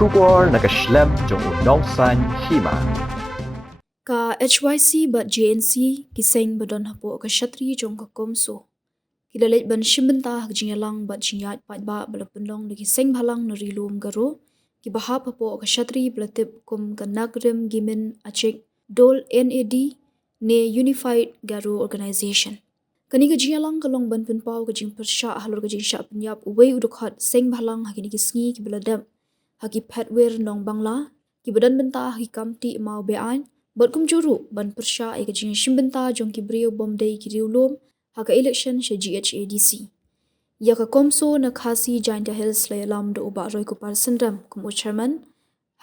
Shugor nakaslem jong unongsan Hima. Ka HYC but JNC kiseng badon hapo ka shatri jong ka komso. Kilalit ban Shim Bynta Jingïalang but Jingïat ba balapundong na Sengbhalang na Rilum Garo. Kibahap hapo ka shatri belatip kum ka nagrim gimin achik dol NAD ne Unified Garo Organization. Kani ka Jingïalang kalong ban punpao ka jing Pyrshah Halor ka Jingshah Pynïap uway udukhat Sengbhalang hakini kisngi kibaladam haki petwer nong bangla kibadan Bynta haki kamti mau bean bot kum juru ban Pyrshah ay ka jing Shim Bynta jong kibriyo bomday ki Rilum haka election sya GHADC. Ya ka komso na khasi Jainta Hills layalam do uba roy kupar sendram kum chairman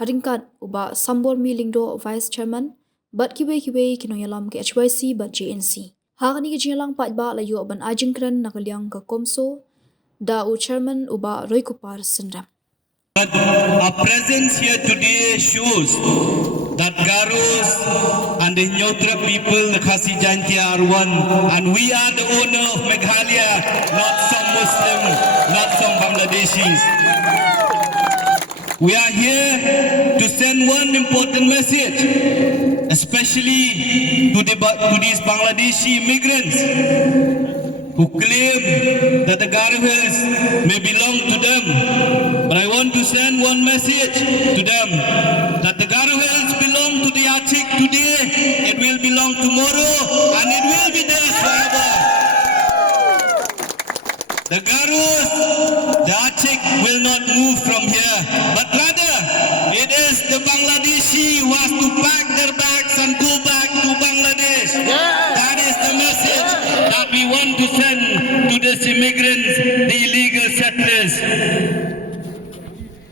haringkat uba sambor miling do vice chairman but kiwe kinoyalam ke HYC but JNC. Haka ni ka Jingïalang ba layo ban ajingkran nakaliang ka komso da u chairman uba roy kupar sendram. But our presence here today shows that Garos and the Nyotra people, the Khasi Jaintia, are one, and we are the owner of Meghalaya, not some Muslim, not some Bangladeshis. We are here to send one important message, especially to these Bangladeshi immigrants who claim that the Garo Hills may belong to them. But I want to send one message to them, that the Garo Hills belong to the Achik today, it will belong tomorrow, and it will be theirs forever. The Garos, the Achik will not move from here, but rather it is the Bangladeshi who has to pack their bags and go back to Bangladesh. That is the message that we want to send to these immigrants, the illegal settlers.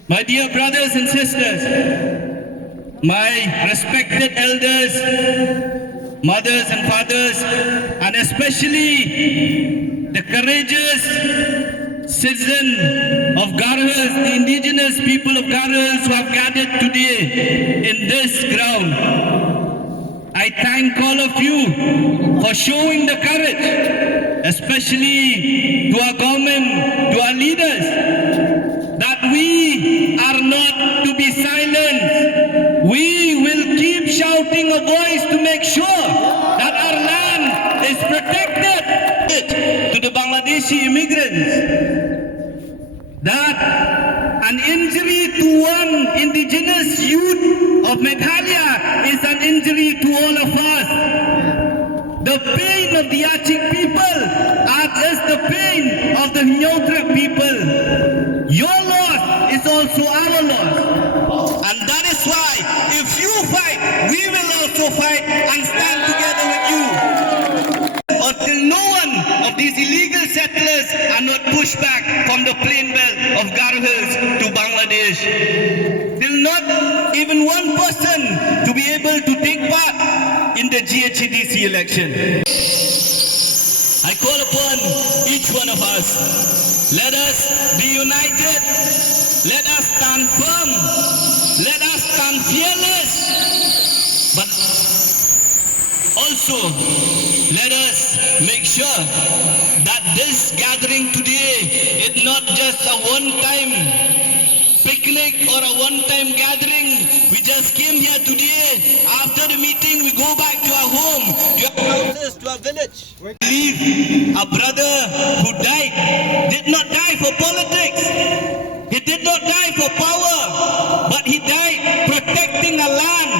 My dear brothers and sisters, my respected elders, mothers and fathers, and especially the courageous citizens of Garo Hills, the indigenous people of Garo Hills who have gathered today in this ground. I thank all of you for showing the courage, especially to our government, to our leaders, that we are not to be silenced. We will keep shouting a voice to make sure that our land is protected. To the Bangladeshi immigrants, that an injury to one indigenous youth of Meghalaya is an injury to all of us. The pain of the Achik people are just the pain of the Nyotra people. Your loss is also our loss. And that is why, if you fight, we will also fight and stand together with you. Until no one of these illegal settlers are not pushed back from the plain belt of Garo Hills to Bangladesh. Till not even one person to be able to take part in the GHADC election. I call upon each one of us. Let us be united. Let us stand firm. Let us stand fearless. But also, let us make sure that this gathering today is not just a one-time picnic or a one-time gathering. We just came here today. After the meeting, we go back to our home, to our houses, to our village. We believe a brother who died did not die for politics. He did not die for power, but he died protecting a land.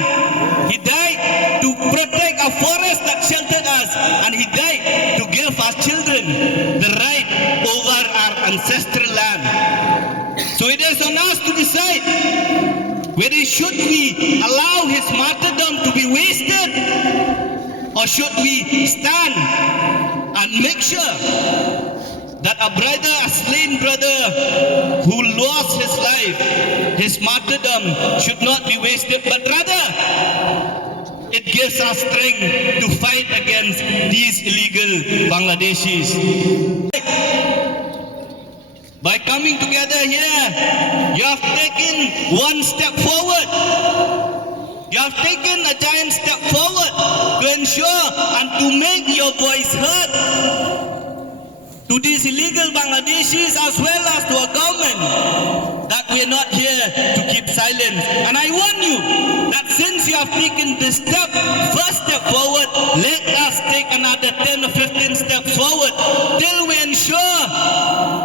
He died to protect a forest that sheltered us, and he died to give our children the right over our ancestral land. So it is on us to decide whether should we allow his martyrdom to be wasted, or should we stand and make sure that a slain brother who lost his life, his martyrdom should not be wasted, but rather it gives us strength to fight against these illegal Bangladeshis. By coming together here, you have taken one step forward. You have taken a giant step forward to ensure and to make your voice heard. to these illegal Bangladeshis as well as to our government that we are not here to keep silence. And I warn you that since you have taken this step, first step forward, let us take another 10 or 15 steps forward till we ensure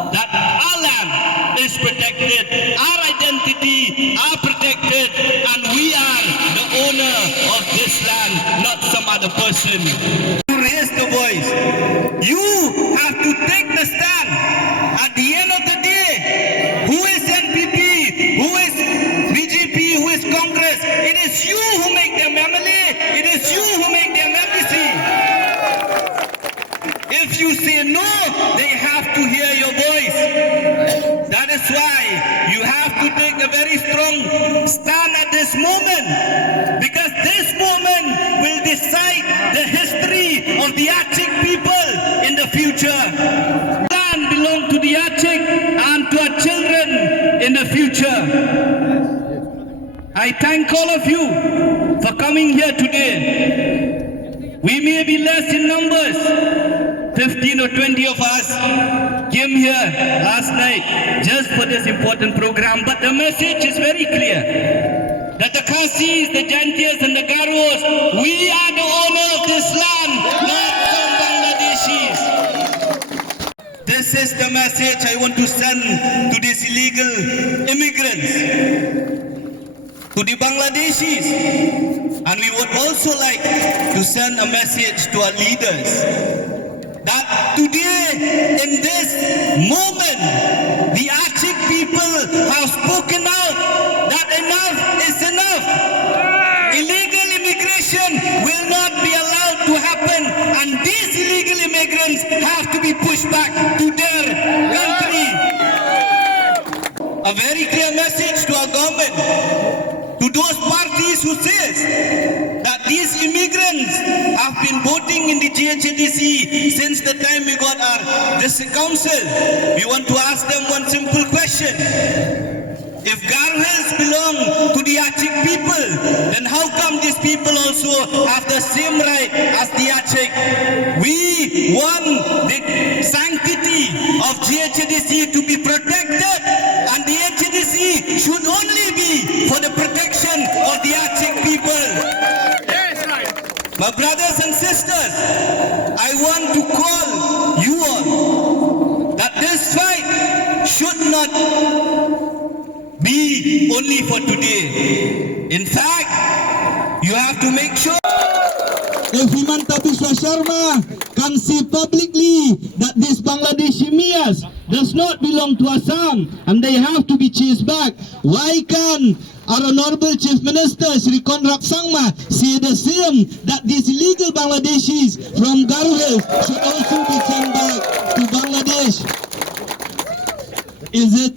that our land is protected, our identity are protected, and we are the owner of this land, not some other person. To raise the voice, you have to take the stand. At the end of the day, who is NPP, who is BJP, who is Congress? It is you who make them MLA, it is you who make them MPC. If you say no, they have to hear your voice. That is why you have to take a very strong stand at this moment, because this moment will decide the history of the Aceh people in the future. Land belong to the Aceh and to our children in the future. I thank all of you for coming here today. We may be less in numbers, 15 or 20 of us came here last night just for this important program, but the message is very clear that the Khasis, the Jantias and the Garos, we are the owner of this land, not some Bangladeshis. This is the message I want to send to these illegal immigrants, to the Bangladeshis. And we would also like to send a message to our leaders that today, in this moment, the Aceh people have spoken out that enough is enough. Illegal immigration will not be allowed to happen, and these illegal immigrants have to be pushed back to their country. A very clear message to our government, to those parties who says that these immigrants have been voting in the GHDC since the time we got our district council. We want to ask them one simple question. If Garos belong to the Aceh people, then how come these people also have the same right as the Aceh? We want the sanctity of GHDC to be protected, and the GHDC should only be for the protection of the Aceh people. My brothers and sisters, I want to call you all that this fight should not be only for today. In fact, you have to make sure. If Himanta Biswa Sharma can see publicly that these Bangladeshi Mias does not belong to Assam and they have to be chased back, why can our Honorable Chief Minister Shri Konrad Sangma say the same, that these illegal Bangladeshis from Garo Hills should also be sent back to Bangladesh? Is it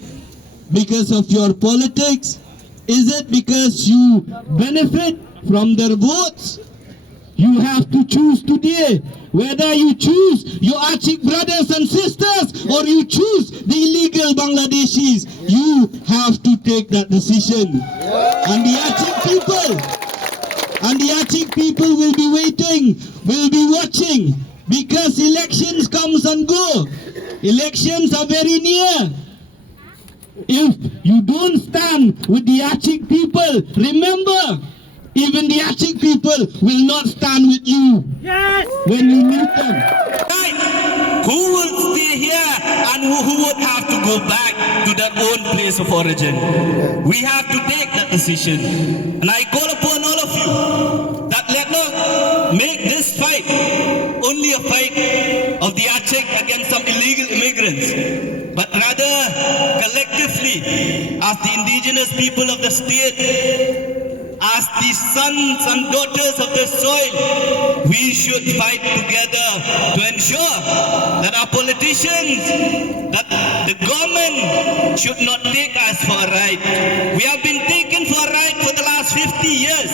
because of your politics? Is it because you benefit from their votes? You have to choose today whether you choose your Aceh brothers and sisters or you choose the illegal Bangladeshis. You have to take that decision. And the Aceh people will be waiting, will be watching, because elections comes and go. Elections are very near. If you don't stand with the Aceh people, remember, even the Aceh people will not stand with you. Yes. When you meet them. Right. Who will stay here and who would have to go back to their own place of origin? We have to take that decision. And I call upon all of you that let not make this fight only a fight of the Aceh against some illegal immigrants, but rather collectively as the indigenous people of the state, as the sons and daughters of the soil, we should fight together to ensure that our politicians, that the government should not take us for a ride. We have been taken for a ride for the last 50 years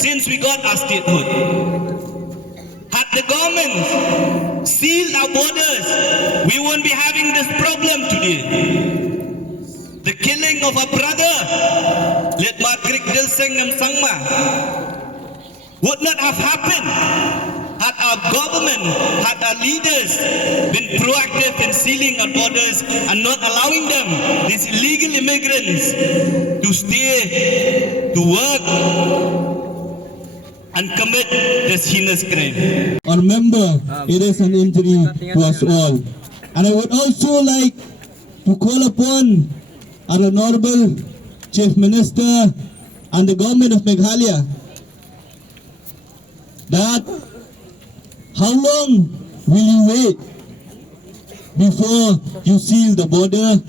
since we got our statehood. Had the government sealed our borders, we won't be having this problem today. The killing of a brother, led by Sangma, would not have happened had our government, had our leaders been proactive in sealing our borders and not allowing them, these illegal immigrants, to stay, to work, and commit this heinous crime. Or remember, it is an injury to us all. And I would also like to call upon our Honorable Chief Minister and the government of Meghalaya that how long will you wait before you seal the border?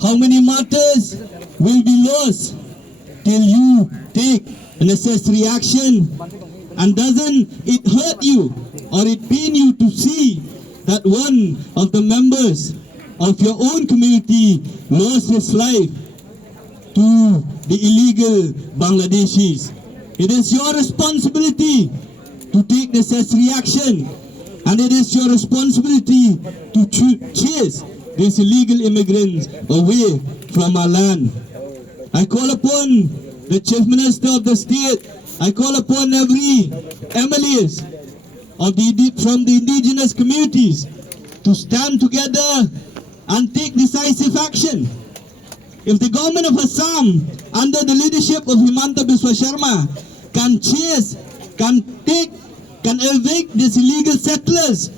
How many martyrs will be lost till you take necessary action? And doesn't it hurt you or it pain you to see that one of the members of your own community lost his life to the illegal Bangladeshis? It is your responsibility to take necessary action, and it is your responsibility to chase these illegal immigrants away from our land. I call upon the Chief Minister of the state, I call upon every MLAs from the indigenous communities to stand together and take decisive action. If the government of Assam, under the leadership of Himanta Biswa Sharma, can chase, can evict these illegal settlers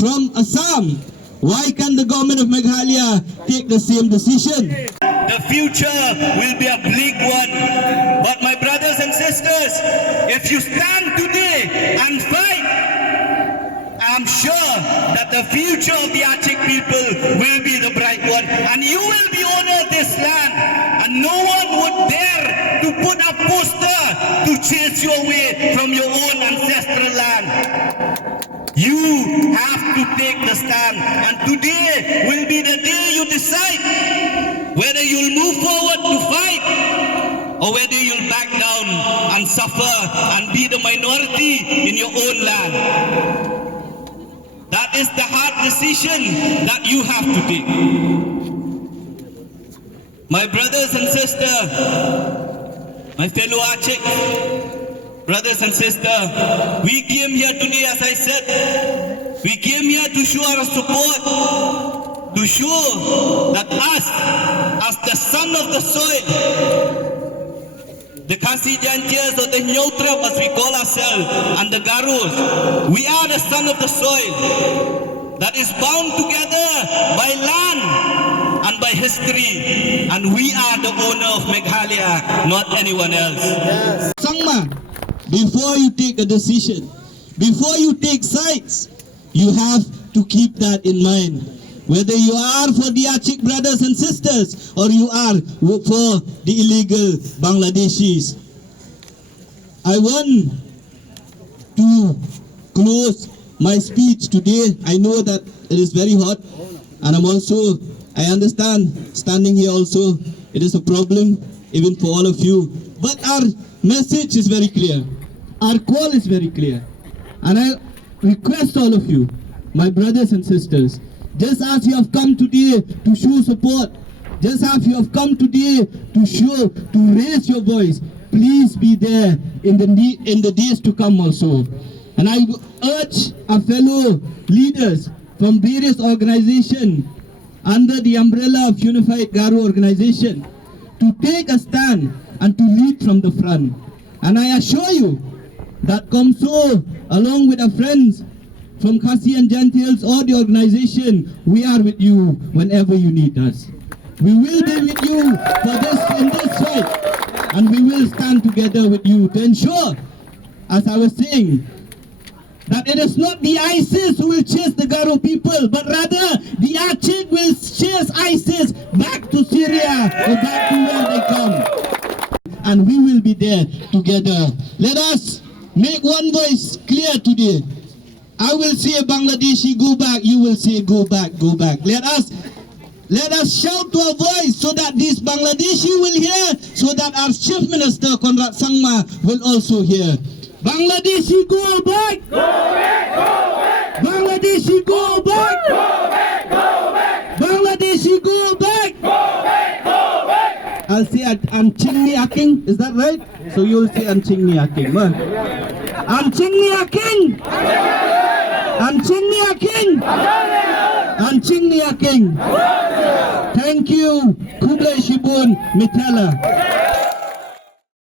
from Assam, why can the government of Meghalaya take the same decision? The future will be a bleak one. But my brothers and sisters, if you stand today and fight, I'm sure that the future of the Achik people will be the bright one. And you will be honored this land. And no one would dare to put a poster to chase you away from your own ancestral land. You have to take the stand. And today will be the day you decide whether you'll move forward to fight or whether you'll back down and suffer and be the minority in your own land. That is the hard decision that you have to take. My brothers and sisters, my fellow Achik, brothers and sisters, we came here today, as I said, we came here to show our support, to show that us, as the son of the soil, the Kasijantias or the Nyotrap, as we call ourselves, and the Garos, we are the son of the soil that is bound together by land and by history, and we are the owner of Meghalaya, not anyone else. Yes. Sangma, before you take a decision, before you take sides, you have to keep that in mind. Whether you are for the Achik brothers and sisters or you are for the illegal Bangladeshis. I want to close my speech today. I know that it is very hot, and I understand standing here also, it is a problem even for all of you. But our message is very clear. Our call is very clear. And I request all of you, my brothers and sisters, just as you have come today to show support, just as you have come today to raise your voice, please be there in the days to come also. And I urge our fellow leaders from various organizations under the umbrella of Unified Garo organization to take a stand and to lead from the front. And I assure you that Komso, along with our friends from Khasi and Gentiles or the organization, we are with you whenever you need us. We will be with you in this fight, and we will stand together with you to ensure, as I was saying, that it is not the ISIS who will chase the Garo people, but rather the Achik will chase ISIS back to Syria or back to where they come. And we will be there together. Let us make one voice clear today. I will say Bangladeshi, go back. You will say go back, go back. Let us shout to our voice so that this Bangladeshi will hear, so that our Chief Minister Conrad Sangma will also hear. Bangladeshi, go back! Go back! Go back! Bangladeshi, go back! Go back! Go back! Bangladeshi, go back! Go back! Go back! I'll say Anchingni Aking, is that right? So you'll say Anchingni Aking. An Jingïalang. An Jingïalang. An Jingïalang. Thank you. Kublai Shibun Mitala.